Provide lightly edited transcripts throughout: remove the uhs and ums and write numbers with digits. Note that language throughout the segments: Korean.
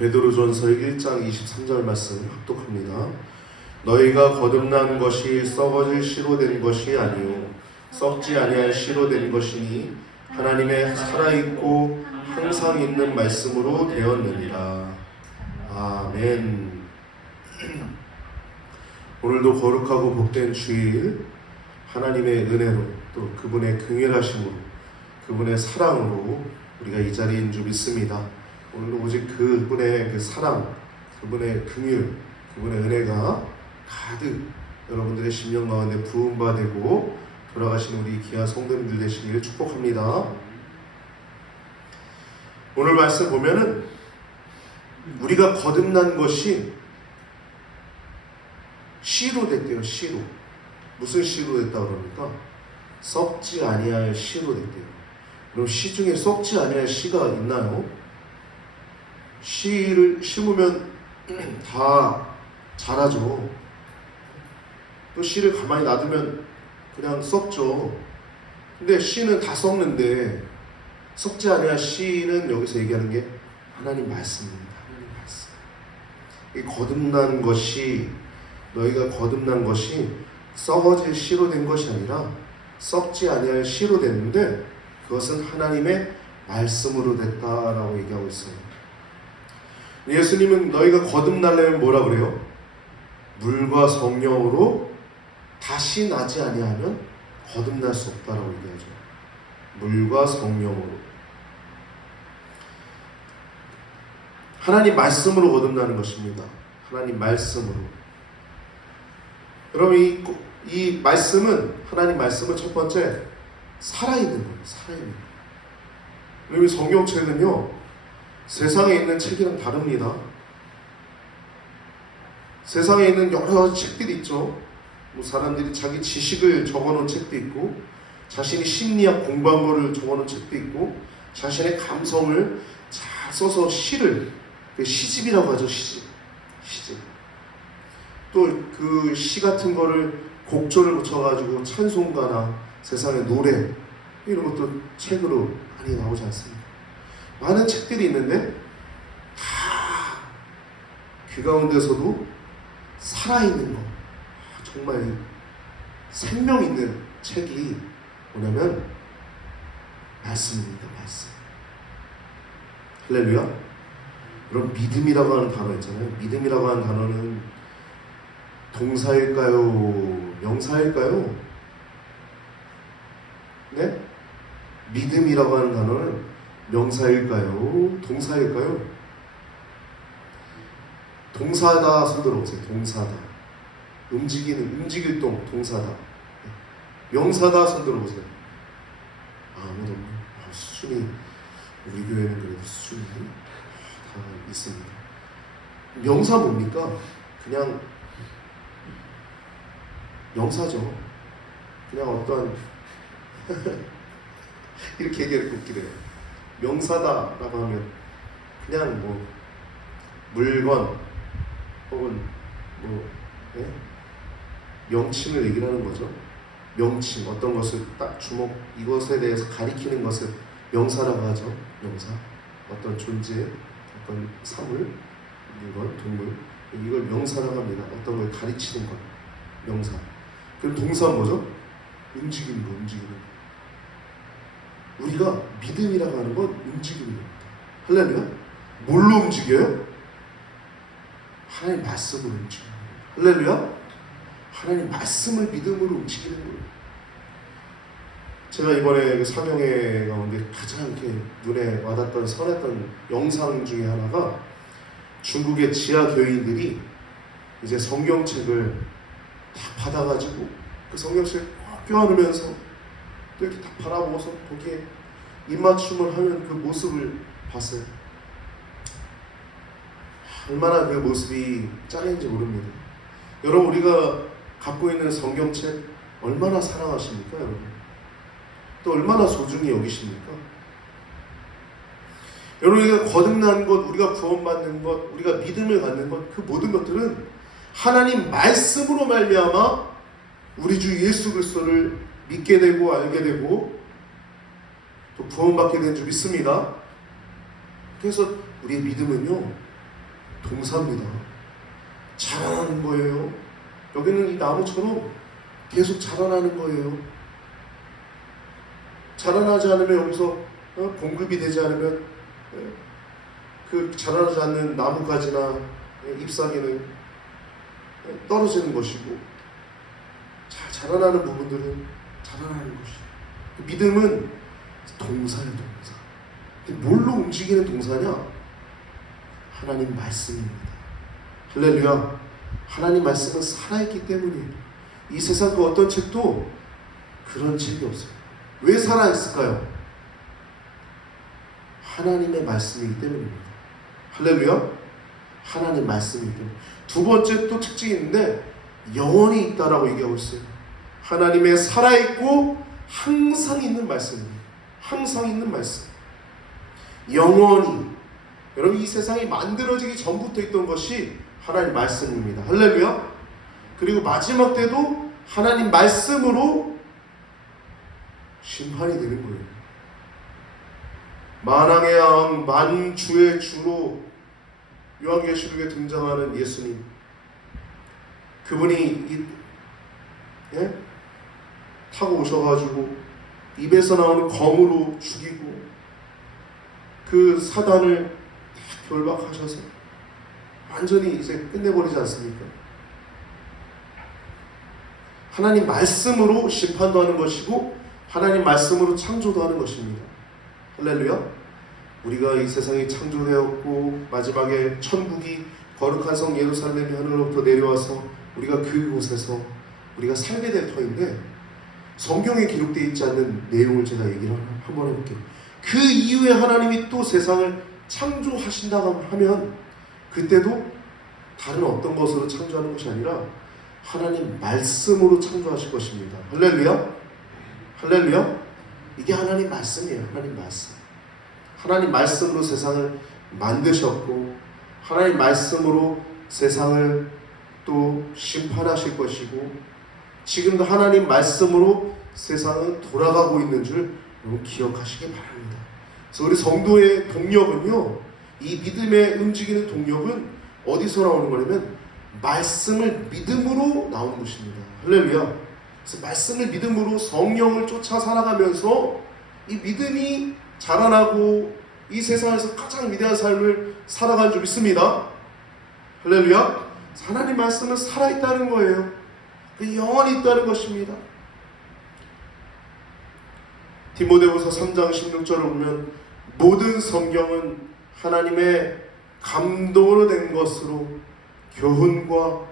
베드로전서 1장 23절 말씀 합독합니다. 너희가 거듭난 것이 썩어질 씨로 된 것이 아니요 썩지 아니할 씨로 된 것이니 하나님의 살아있고 항상 있는 말씀으로 되었느니라. 아멘. 오늘도 거룩하고 복된 주일, 하나님의 은혜로 또 그분의 긍휼하심으로 그분의 사랑으로 우리가 이 자리인 줄 믿습니다. 오늘도 오직 그분의 그 사랑, 그분의 긍휼, 그분의 은혜가 가득 여러분들의 심령 가운데 부음바 되고 돌아가신 우리 귀한 성도님들 되시기를 축복합니다. 오늘 말씀 보면은 우리가 거듭난 것이 씨로 됐대요. 씨로. 무슨 씨로 됐다 그럽니까? 썩지 아니할 씨로 됐대요. 그럼 씨 중에 썩지 아니할 씨가 있나요? 씨를 심으면 다 자라죠. 또 씨를 가만히 놔두면 그냥 썩죠. 근데 씨는 다 썩는데 썩지 아니할 씨는 여기서 얘기하는 게 하나님 말씀입니다. 하나님 말씀. 이 거듭난 것이, 너희가 거듭난 것이 썩어질 씨로 된 것이 아니라 썩지 아니할 씨로 됐는데 그것은 하나님의 말씀으로 됐다라고 얘기하고 있어요. 예수님은 너희가 거듭나려면 뭐라 그래요? 물과 성령으로 다시 나지 아니하면 거듭날 수 없다라고 얘기하죠. 물과 성령으로. 하나님 말씀으로 거듭나는 것입니다. 하나님 말씀으로. 여러분 이 말씀은, 하나님 말씀은 첫 번째 살아있는 거예요. 살아있는 거예요. 여러분 성경책은요 세상에 있는 책이랑 다릅니다. 세상에 있는 여러 책들이 있죠. 뭐 사람들이 자기 지식을 적어놓은 책도 있고, 자신이 심리학 공부한 거를 적어놓은 책도 있고, 자신의 감성을 잘 써서 시를, 시집이라고 하죠. 시집. 또 그 시 같은 거를 곡조를 붙여가지고 찬송가나 세상의 노래 이런 것도 책으로 많이 나오지 않습니까? 많은 책들이 있는데 다 그 가운데서도 살아있는 것, 정말 생명 있는 책이 뭐냐면 말씀입니다. 말씀. 할렐루야. 그럼 믿음이라고 하는 단어 있잖아요. 믿음이라고 하는 단어는 동사일까요? 명사일까요? 네? 믿음이라고 하는 단어는 명사일까요? 동사일까요? 동사다 손 들어보세요. 동사다. 움직일 동사다. 명사다 손 들어보세요. 아무도 없네. 수준이, 우리 교회는 그래도 수준이 다 있습니다. 명사 뭡니까? 그냥 명사죠. 그냥 어떠한 이렇게 얘기하기 웃기네요. 명사다라고 하면 그냥 뭐 물건 혹은 뭐 명칭을 얘기를 하는 거죠. 명칭, 어떤 것을 딱 이것에 대해서 가리키는 것을 명사라고 하죠. 명사. 어떤 존재, 어떤 사물, 물건, 동물, 이걸 명사라고 합니다. 어떤 걸 가리치는 것, 명사. 그럼 동사는 뭐죠? 움직이는 거, 움직이는 거. 우리가 믿음이라고 하는 건 움직이는 겁니다. 할렐루야. 뭘로 움직여요? 하나님 말씀으로 움직이는 거예요. 할렐루야. 하나님 말씀을 믿음으로 움직이는 거예요. 제가 이번에 사경회 가운데 가장 이렇게 눈에 와닿던 선했던 영상 중에 하나가, 중국의 지하 교인들이 이제 성경책을 다 받아가지고 그 성경책을 껴안으면서 또 이렇게 딱 바라보고서 거기에 입맞춤을 하는 그 모습을 봤어요. 얼마나 그 모습이 짠한지 모릅니다. 여러분, 우리가 갖고 있는 성경책 얼마나 사랑하십니까, 여러분? 또 얼마나 소중히 여기십니까? 여러분, 우리가 거듭난 것, 우리가 구원받는 것, 우리가 믿음을 갖는 것, 그 모든 것들은 하나님 말씀으로 말미암아 우리 주 예수 그리스도를 믿게 되고 알게 되고 또 구원받게 된 줄 믿습니다. 그래서 우리의 믿음은요, 동사입니다. 자라나는 거예요. 여기는 이 나무처럼 계속 자라나는 거예요. 자라나지 않으면 여기서 공급이 되지 않으면 그 자라나지 않는 나무가지나 잎사귀는 떨어지는 것이고, 잘 자라나는 부분들은 자라나는 것이고, 믿음은 동사예요. 동사. 뭘로 움직이는 동사냐? 하나님 말씀입니다. 할렐루야. 하나님 말씀은 살아있기 때문이에요. 이 세상 그 어떤 책도 그런 책이 없어요. 왜 살아있을까요? 하나님의 말씀이기 때문입니다. 할렐루야. 하나님 말씀이기 때문에. 두 번째 또 특징이 있는데 영원히 있다라고 얘기하고 있어요. 하나님의 살아있고 항상 있는 말씀입니다. 항상 있는 말씀. 영원히. 여러분, 이 세상이 만들어지기 전부터 있던 것이 하나님 말씀입니다. 할렐루야. 그리고 마지막 때도 하나님 말씀으로 심판이 되는 거예요. 만왕의 왕, 만주의 주로 요한계시록에 등장하는 예수님, 그분이 타고 오셔가지고 입에서 나오는 검으로 죽이고 그 사단을 결박하셔서 완전히 이제 끝내버리지 않습니까? 하나님 말씀으로 심판도 하는 것이고 하나님 말씀으로 창조도 하는 것입니다. 할렐루야. 우리가 이 세상이 창조되었고 마지막에 천국이 거룩한 성 예루살렘이 하늘로부터 내려와서 우리가 그곳에서 우리가 살게 될 터인데, 성경에 기록되어 있지 않는 내용을 제가 얘기를 한번 해볼게요. 그 이후에 하나님이 또 세상을 창조하신다고 하면 그때도 다른 어떤 것으로 창조하는 것이 아니라 하나님 말씀으로 창조하실 것입니다. 할렐루야. 할렐루야. 이게 하나님 말씀이에요. 하나님 말씀. 하나님 말씀으로 세상을 만드셨고 하나님 말씀으로 세상을 또 심판하실 것이고, 지금도 하나님 말씀으로 세상은 돌아가고 있는 줄 여러분 기억하시기 바랍니다. 그래서 우리 성도의 동력은요, 이 믿음에 움직이는 동력은 어디서 나오는 거냐면 말씀을 믿음으로 나오는 것입니다. 할렐루야. 그래서 말씀을 믿음으로 성령을 쫓아 살아가면서 이 믿음이 자라나고 이 세상에서 가장 위대한 삶을 살아가는 줄 믿습니다. 할렐루야. 하나님 말씀은 살아있다는 거예요. 영원히 있다는 것입니다. 디모데후서 3장 16절을 보면 모든 성경은 하나님의 감동으로 된 것으로 교훈과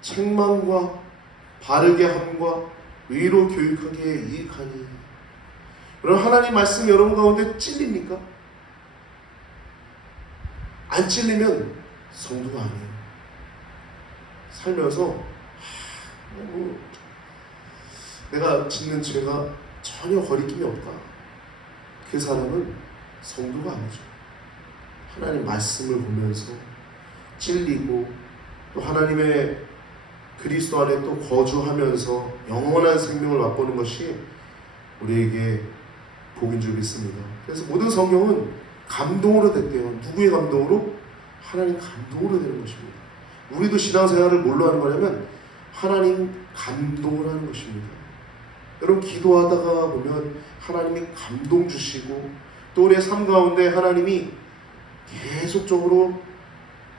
책망과 바르게 함과 의로 교육하기에 이익하니. 여러분, 하나님 말씀 여러분 가운데 찔립니까? 안 찔리면 성도가 아니에요. 살면서 내가 짓는 죄가 전혀 거리낌이 없다, 그 사람은 성도가 아니죠. 하나님 말씀을 보면서 찔리고 또 하나님의 그리스도 안에 또 거주하면서 영원한 생명을 맛보는 것이 우리에게 복인 줄 믿습니다. 그래서 모든 성경은 감동으로 됐대요. 누구의 감동으로? 하나님 감동으로 되는 것입니다. 우리도 신앙생활을 뭘로 하는 거냐면 하나님 감동을 하는 것입니다. 여러분, 기도하다가 보면 하나님이 감동 주시고 또 우리의 삶 가운데 하나님이 계속적으로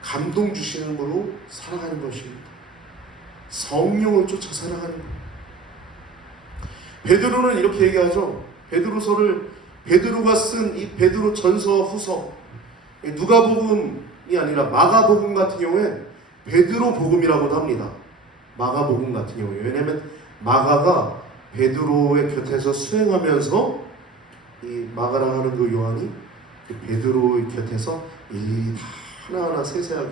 감동 주시는 거로 살아가는 것입니다. 성령을 쫓아 살아가는 거예요. 베드로는 이렇게 얘기하죠. 베드로가 쓴 이 베드로 전서 후서, 누가복음이 아니라 마가복음 같은 경우에 베드로 복음이라고도 합니다. 마가복음 같은 경우에. 왜냐하면 마가가 베드로의 곁에서 수행하면서 이 마가라 하는 그 요한이 그 베드로의 곁에서 일일이 다 하나하나 세세하게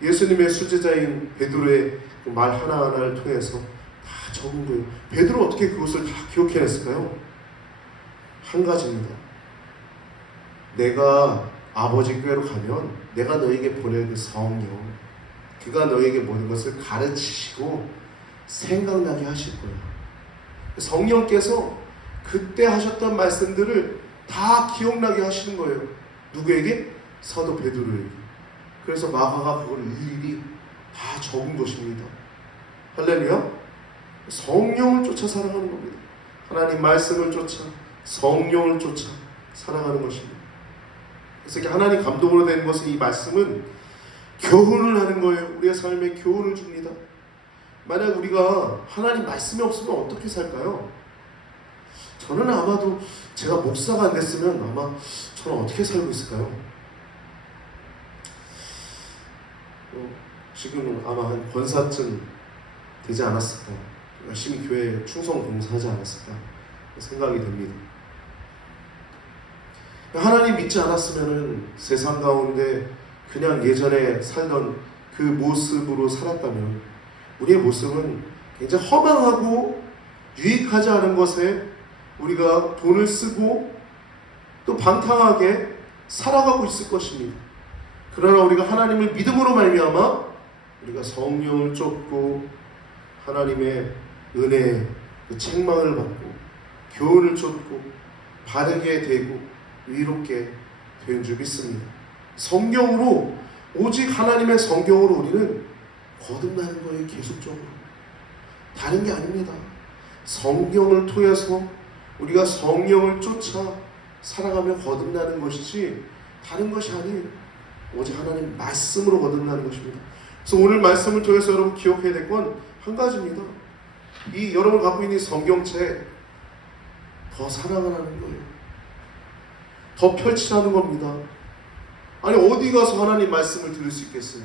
예수님의 수제자인 베드로의 그 말 하나하나를 통해서 다 적은 거예요. 베드로 어떻게 그것을 다 기억해냈을까요? 한 가지입니다. 내가 아버지 교회로 가면 내가 너에게 보낼 그 성령, 그가 너에게 모든 것을 가르치시고 생각나게 하실 거야. 성령께서 그때 하셨던 말씀들을 다 기억나게 하시는 거예요. 누구에게? 사도 베드로에게. 그래서 마가가 그걸 일일이 다 적은 것입니다. 할렐루야. 성령을 쫓아 살아가는 겁니다. 하나님 말씀을 쫓아 성령을 쫓아 살아가는 것입니다. 그래서 이렇게 하나님 감동으로 된 것은 이 말씀은 교훈을 하는 거예요. 우리의 삶에 교훈을 줍니다. 만약 우리가 하나님 말씀이 없으면 어떻게 살까요? 저는 아마도 제가 목사가 안 됐으면 아마 저는 어떻게 살고 있을까요? 지금은 아마 한 권사쯤 되지 않았을까, 열심히 교회에 충성 봉사하지 않았을까 생각이 됩니다. 하나님 믿지 않았으면 세상 가운데 그냥 예전에 살던 그 모습으로 살았다면 우리의 모습은 굉장히 허망하고 유익하지 않은 것에 우리가 돈을 쓰고 또 방탕하게 살아가고 있을 것입니다. 그러나 우리가 하나님을 믿음으로 말미암아 우리가 성령을 쫓고 하나님의 은혜의 그 책망을 받고 교훈을 쫓고 바르게 되고 위롭게 된 줄 믿습니다. 성경으로, 오직 하나님의 성경으로 우리는 거듭나는 거예요. 계속적으로. 다른 게 아닙니다. 성경을 통해서 우리가 성령을 쫓아 살아가며 거듭나는 것이지 다른 것이 아니에요. 오직 하나님 말씀으로 거듭나는 것입니다. 그래서 오늘 말씀을 통해서 여러분 기억해야 될 건 한 가지입니다. 이 여러분 갖고 있는 성경책 더 사랑을 하는 거예요. 더 펼치라는 겁니다. 아니 어디 가서 하나님 말씀을 들을 수 있겠어요?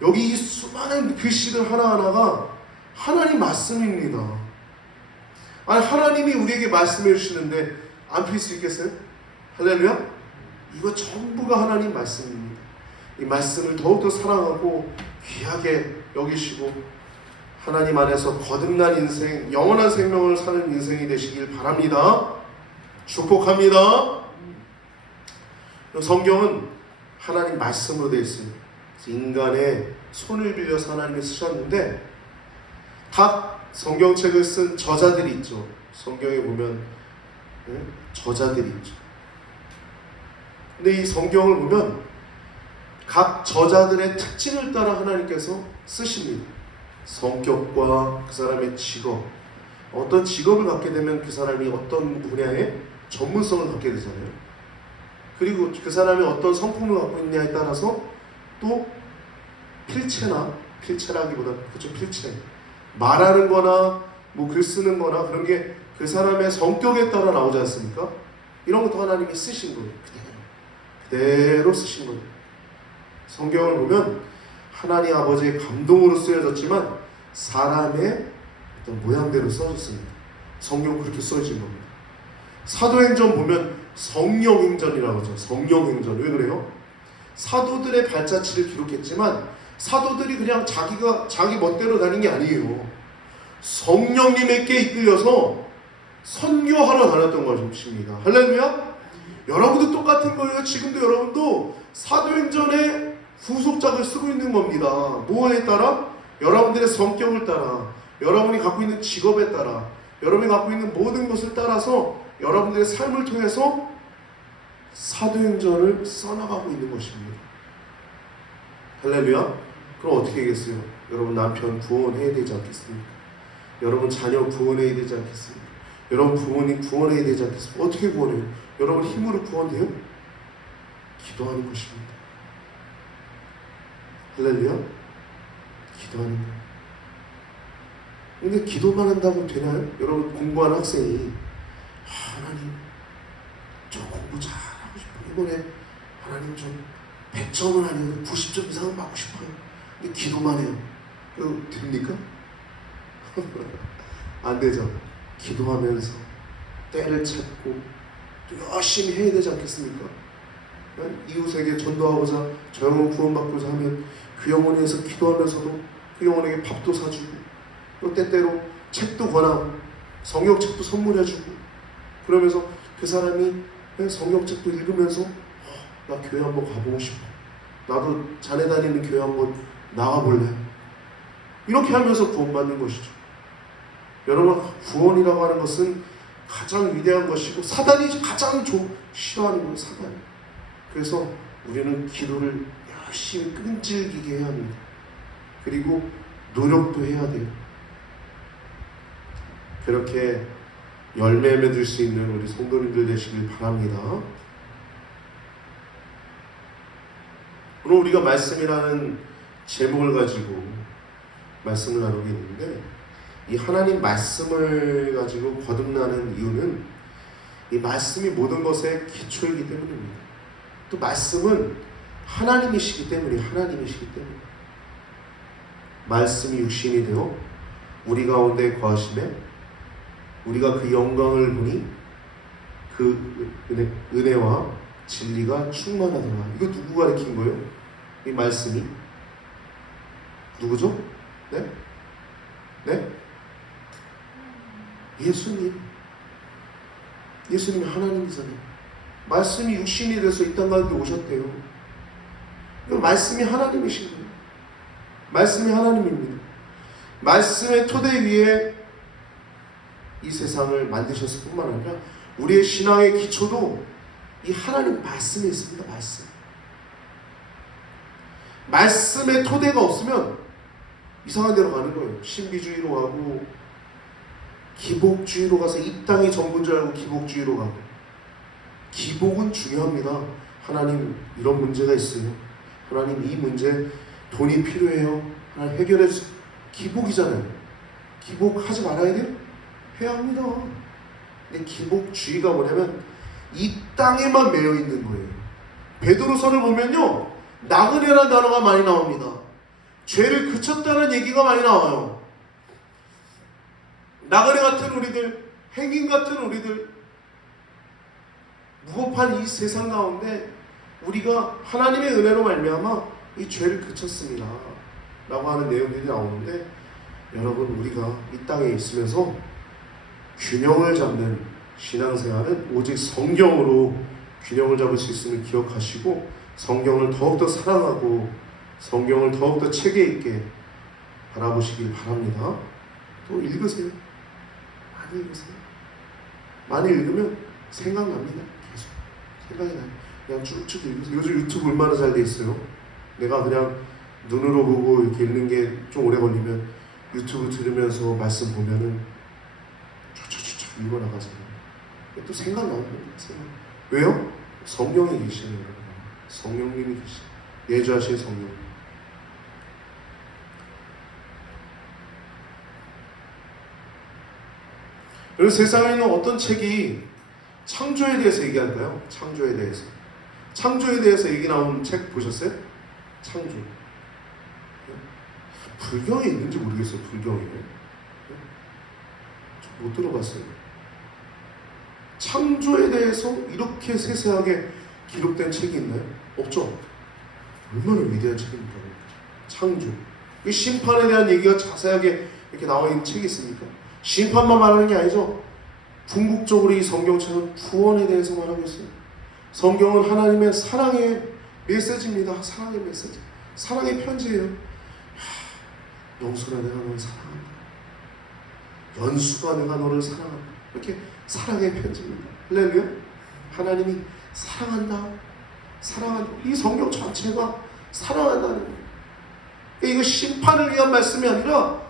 여기 이 수많은 글씨들 하나하나가 하나님 말씀입니다. 아니 하나님이 우리에게 말씀해 주시는데 안 필 수 있겠어요? 할렐루야? 이거 전부가 하나님 말씀입니다. 이 말씀을 더욱더 사랑하고 귀하게 여기시고 하나님 안에서 거듭난 인생, 영원한 생명을 사는 인생이 되시길 바랍니다. 축복합니다. 성경은 하나님 말씀으로 되어 있습니다. 인간의 손을 빌려서 하나님이 쓰셨는데 각 성경책을 쓴 저자들이 있죠. 성경에 보면 저자들이 있죠. 근데 이 성경을 보면 각 저자들의 특징을 따라 하나님께서 쓰십니다. 성격과 그 사람의 직업, 어떤 직업을 갖게 되면 그 사람이 어떤 분야의 전문성을 갖게 되잖아요. 그리고 그 사람이 어떤 성품을 갖고 있냐에 따라서 또 필체라기보다 그렇죠, 필체, 말하는 거나 뭐 글 쓰는 거나 그런 게 그 사람의 성격에 따라 나오지 않습니까? 이런 것도 하나님이 쓰신 거예요. 그대로 쓰신 거예요. 성경을 보면 하나님 아버지의 감동으로 쓰여졌지만 사람의 어떤 모양대로 써졌습니다. 성경 그렇게 써진 겁니다. 사도행전 보면 성령행전이라고 하죠. 성령행전. 왜 그래요? 사도들의 발자취를 기록했지만 사도들이 그냥 자기 멋대로 다닌 게 아니에요. 성령님에게 이끌려서 선교하러 다녔던 것입니다. 할렐루야? 여러분도 똑같은 거예요. 지금도 여러분도 사도행전의 후속작을 쓰고 있는 겁니다. 뭐에 따라? 여러분들의 성격을 따라, 여러분이 갖고 있는 직업에 따라, 여러분이 갖고 있는 모든 것을 따라서 여러분들의 삶을 통해서 사도행전을 써나가고 있는 것입니다. 할렐루야? 그럼 어떻게 하겠어요? 여러분 남편 구원해야 되지 않겠습니까? 여러분 자녀 구원해야 되지 않겠습니까? 여러분 부모님 구원해야 되지 않겠습니까? 어떻게 구원해요? 여러분 힘으로 구원돼요? 기도하는 것입니다. 할렐루야? 기도하는 거예요. 근데 기도만 한다고 되나요? 여러분 공부하는 학생이 하나님 저 공부 잘하고 싶어요. 이번에 하나님 좀 100점은 아니어도 90점 이상은 받고 싶어요. 근데 기도만 해요. 이거 됩니까? 안 되죠. 기도하면서 때를 찾고 열심히 해야 되지 않겠습니까? 이웃에게 전도하고자 저 영혼 구원받고자 하면 그 영혼에 대해서 기도하면서도 그 영혼에게 밥도 사주고 또 때때로 책도 권하고 성경책도 선물해주고 그러면서 그 사람이 성경책도 읽으면서 나 교회 한번 가보고 싶어. 나도 자네 다니는 교회 한번 나가볼래. 이렇게 하면서 구원받는 것이죠. 여러분 구원이라고 하는 것은 가장 위대한 것이고 사단이 가장 싫어하는 거예요. 사단. 그래서 우리는 기도를 열심히 끈질기게 해야 합니다. 그리고 노력도 해야 돼요. 그렇게 열매 맺을 수 있는 우리 성도님들 되시길 바랍니다. 오늘 우리가 말씀이라는 제목을 가지고 말씀을 나누게 되는데, 이 하나님 말씀을 가지고 거듭나는 이유는 이 말씀이 모든 것의 기초이기 때문입니다. 또 말씀은 하나님이시기 때문에, 말씀이 육신이 되어 우리 가운데 거하심에 우리가 그 영광을 보니 그 은혜와 진리가 충만하더라. 이거 누구 가르친 거예요? 이 말씀이 누구죠? 네? 예수님이 하나님이잖아요. 말씀이 육신이 돼서 이 땅 가운데 오셨대요. 그러니까 말씀이 하나님이신 거예요. 말씀이 하나님입니다. 말씀의 토대 위에 이 세상을 만드셨을 뿐만 아니라 우리의 신앙의 기초도 이 하나님 말씀에 있습니다. 말씀의 토대가 없으면 이상한 데로 가는 거예요. 신비주의로 가고 기복주의로 가서 이 땅이 전부인 줄 알고 기복주의로 가고. 기복은 중요합니다. 하나님 이런 문제가 있어요. 하나님 이 문제 돈이 필요해요. 하나님 해결해 주세요. 기복이잖아요. 기복하지 말아야 돼요? 해야 합니다. 근데 기복주의가 뭐냐면 이 땅에만 매여 있는 거예요. 베드로서를 보면요, 나그네라는 단어가 많이 나옵니다. 죄를 그쳤다는 얘기가 많이 나와요. 나그네 같은 우리들, 행인 같은 우리들, 무법한 이 세상 가운데 우리가 하나님의 은혜로 말미암아 이 죄를 그쳤습니다 라고 하는 내용들이 나오는데, 여러분 우리가 이 땅에 있으면서 균형을 잡는 신앙생활은 오직 성경으로 균형을 잡을 수 있음을 기억하시고, 성경을 더욱더 사랑하고 성경을 더욱더 체계 있게 바라보시길 바랍니다. 또 읽으세요. 많이 읽으세요. 많이 읽으면 생각납니다. 계속 생각이 나요. 그냥 쭉쭉 읽으세요. 요즘 유튜브 얼마나 잘 돼 있어요. 내가 그냥 눈으로 보고 이렇게 읽는 게 좀 오래 걸리면 유튜브 들으면서 말씀 보면은 쫙쫙쫙 읽어나가잖아요. 또 생각납니다. 왜요? 성령이 계시는 거예요. 성령님이 계시. 예주하신 성령. 그래서 세상에 있는 어떤 책이 창조에 대해서 얘기할까요? 창조에 대해서 얘기 나온 책 보셨어요? 창조. 불경에 있는지 모르겠어요. 불경에 못 들어봤어요. 창조에 대해서 이렇게 세세하게 기록된 책이 있나요? 없죠. 얼마나 위대한 책입니까? 창조. 이 심판에 대한 얘기가 자세하게 이렇게 나와 있는 책이 있습니까? 심판만 말하는 게 아니죠. 궁극적으로 이 성경책은 구원에 대해서 말하고 있어요. 성경은 하나님의 사랑의 메시지입니다. 사랑의 메시지. 사랑의 편지예요. 영수가 내가 너를 사랑한다. 연수가 내가 너를 사랑한다. 이렇게 사랑의 편지입니다. 할렐루야. 하나님이 사랑한다. 이 성경 자체가 사랑한다는 거예요. 이거 심판을 위한 말씀이 아니라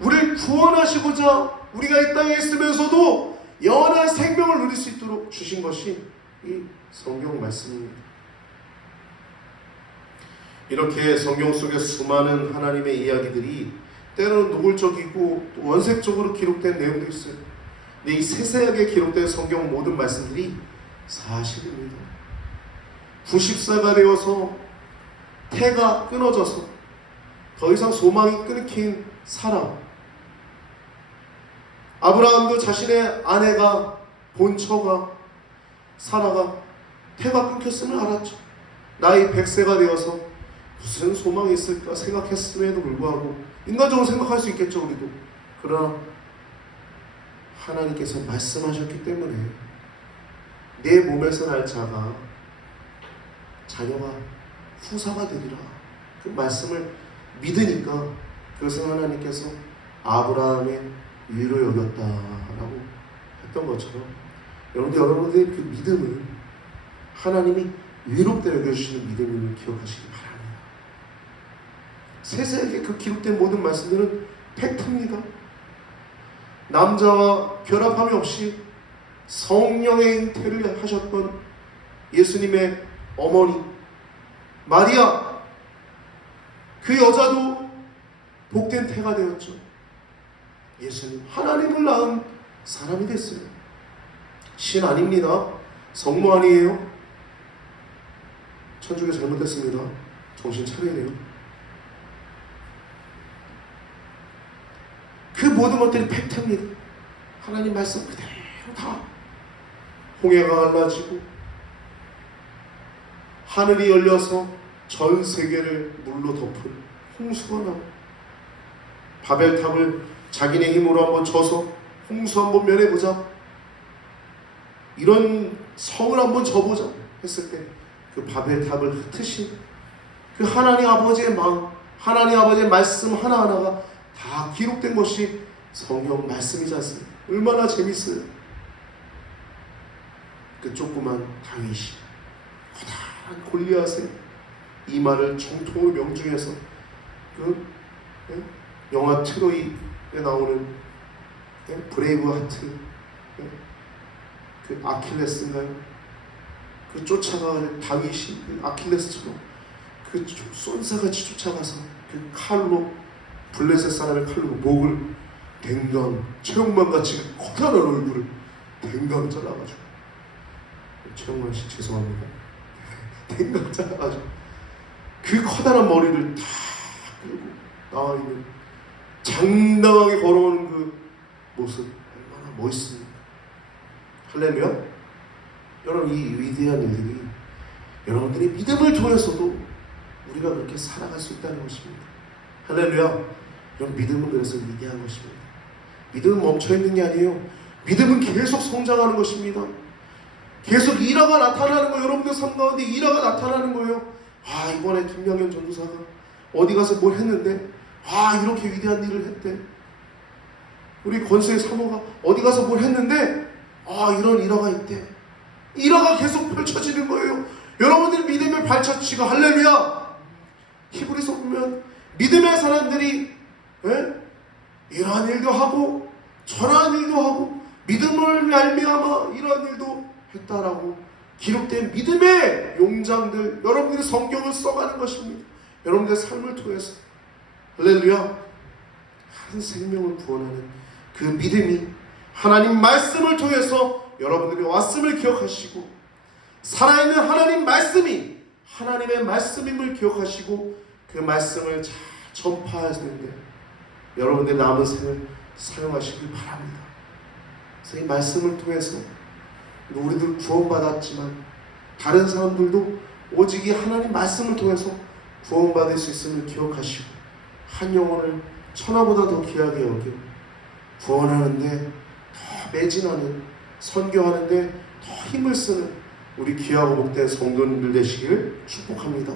우리를 구원하시고자 우리가 이 땅에 있으면서도 영원한 생명을 누릴 수 있도록 주신 것이 이 성경 말씀입니다. 이렇게 성경 속에 수많은 하나님의 이야기들이 때로는 노골적이고 또 원색적으로 기록된 내용도 있어요. 근데 이 세세하게 기록된 성경 모든 말씀들이 사실입니다. 90세가 되어서 태가 끊어져서 더 이상 소망이 끊긴 사람, 아브라함도 자신의 아내가 본처가 사라가 태가 끊겼음을 알았죠. 나이 100세가 되어서 무슨 소망이 있을까 생각했음에도 불구하고, 인간적으로 생각할 수 있겠죠 우리도. 그러나 하나님께서 말씀하셨기 때문에 내 몸에서 날 자가 자녀가 후사가 되리라, 그 말씀을 믿으니까 그것을 하나님께서 아브라함의 위로 여겼다라고 했던 것처럼, 여러분들의 그 믿음은 하나님이 위롭게 여겨주시는 믿음을 기억하시기 바랍니다. 세세하게 그 기록된 모든 말씀들은 팩트입니다. 남자와 결합함이 없이 성령의 잉태를 하셨던 예수님의 어머니 마리아, 그 여자도 복된 태가 되었죠. 예수님 하나님을 낳은 사람이 됐어요. 신 아닙니다. 성모 아니에요. 천주교 잘못됐습니다. 정신 차려야 돼요. 그 모든 것들이 팩트입니다. 하나님 말씀 그대로 다. 홍해가 갈라지고 하늘이 열려서 전 세계를 물로 덮은 홍수가 나고, 바벨탑을 자기네 힘으로 한번 쳐서 홍수 한번 면해보자, 이런 성을 한번 져보자 했을 때 그 바벨탑을 흩으신 그 하나님 아버지의 마음, 하나님 아버지의 말씀 하나하나가 다 기록된 것이 성경 말씀이지 않습니까? 얼마나 재밌어요. 그 조그만 다윗이 커다란 골리앗의 이마를 정통으로 명중해서 그 영화 트로이에 나오는 브레이브 하트, 그 아킬레스인가요? 그 쫓아가 다윗이 그 아킬레스처럼 그 쏜사같이 쫓아가서 그 칼로, 블레셋 사람의 칼로 목을 댕강, 최홍만같이 커다란 얼굴을 댕강 잘라가지고, 최홍만 씨 죄송합니다. 댕강 잘라가지고 그 커다란 머리를 다 끌고 나와 있는, 장당하게 걸어오는 그 모습 얼마나 멋있습니까? 할렐루야. 여러분, 이 위대한 일들이 여러분들이 믿음을 통해서도 우리가 그렇게 살아갈 수 있다는 것입니다. 할렐루야. 여러분, 믿음은 그래서 위대한 것입니다. 믿음은 멈춰있는 게 아니에요. 믿음은 계속 성장하는 것입니다. 계속 일화가 나타나는 거예요. 여러분들 삶 가운데 일화가 나타나는 거예요. 아, 이번에 김명현 전도사가 어디 가서 뭘 했는데, 아, 이렇게 위대한 일을 했대. 우리 권수의 사모가 어디 가서 뭘 했는데, 아, 이런 일화가 있대. 일화가 계속 펼쳐지는 거예요. 여러분들 믿음의 발자취가, 할렐루야. 히브리서 보면 믿음의 사람들이 이러한 일도 하고 저러한 일도 하고 믿음을 말미암아 이러한 일도 했다라고 기록된 믿음의 용장들, 여러분들이 성경을 써가는 것입니다. 여러분들의 삶을 통해서, 할렐루야, 한 생명을 구원하는 그 믿음이 하나님 말씀을 통해서 여러분들이 왔음을 기억하시고, 살아있는 하나님 말씀이 하나님의 말씀임을 기억하시고 그 말씀을 잘 전파하시는데 여러분들의 남은 생을 사용하시길 바랍니다. 그래서 이 말씀을 통해서 우리들 구원받았지만 다른 사람들도 오직 이 하나님 말씀을 통해서 구원받을 수 있음을 기억하시고, 한 영혼을 천하보다 더 귀하게 여겨 구원하는데 더 매진하는, 선교하는데 더 힘을 쓰는 우리 귀하고 복된 성도님들 되시길 축복합니다.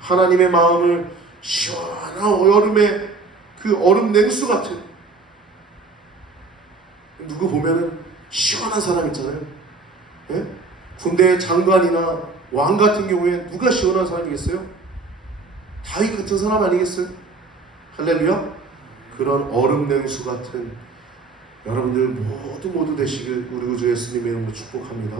하나님의 마음을 시원한 여름의 그 얼음 냉수 같은, 누구 보면은 시원한 사람 있잖아요. 예? 군대 장관이나 왕 같은 경우에 누가 시원한 사람이겠어요? 다윗 같은 사람 아니겠어요? 할렐루야. 그런 얼음 냉수 같은 여러분들 모두 되시길 우리 구주 예수님의 이름으로 축복합니다.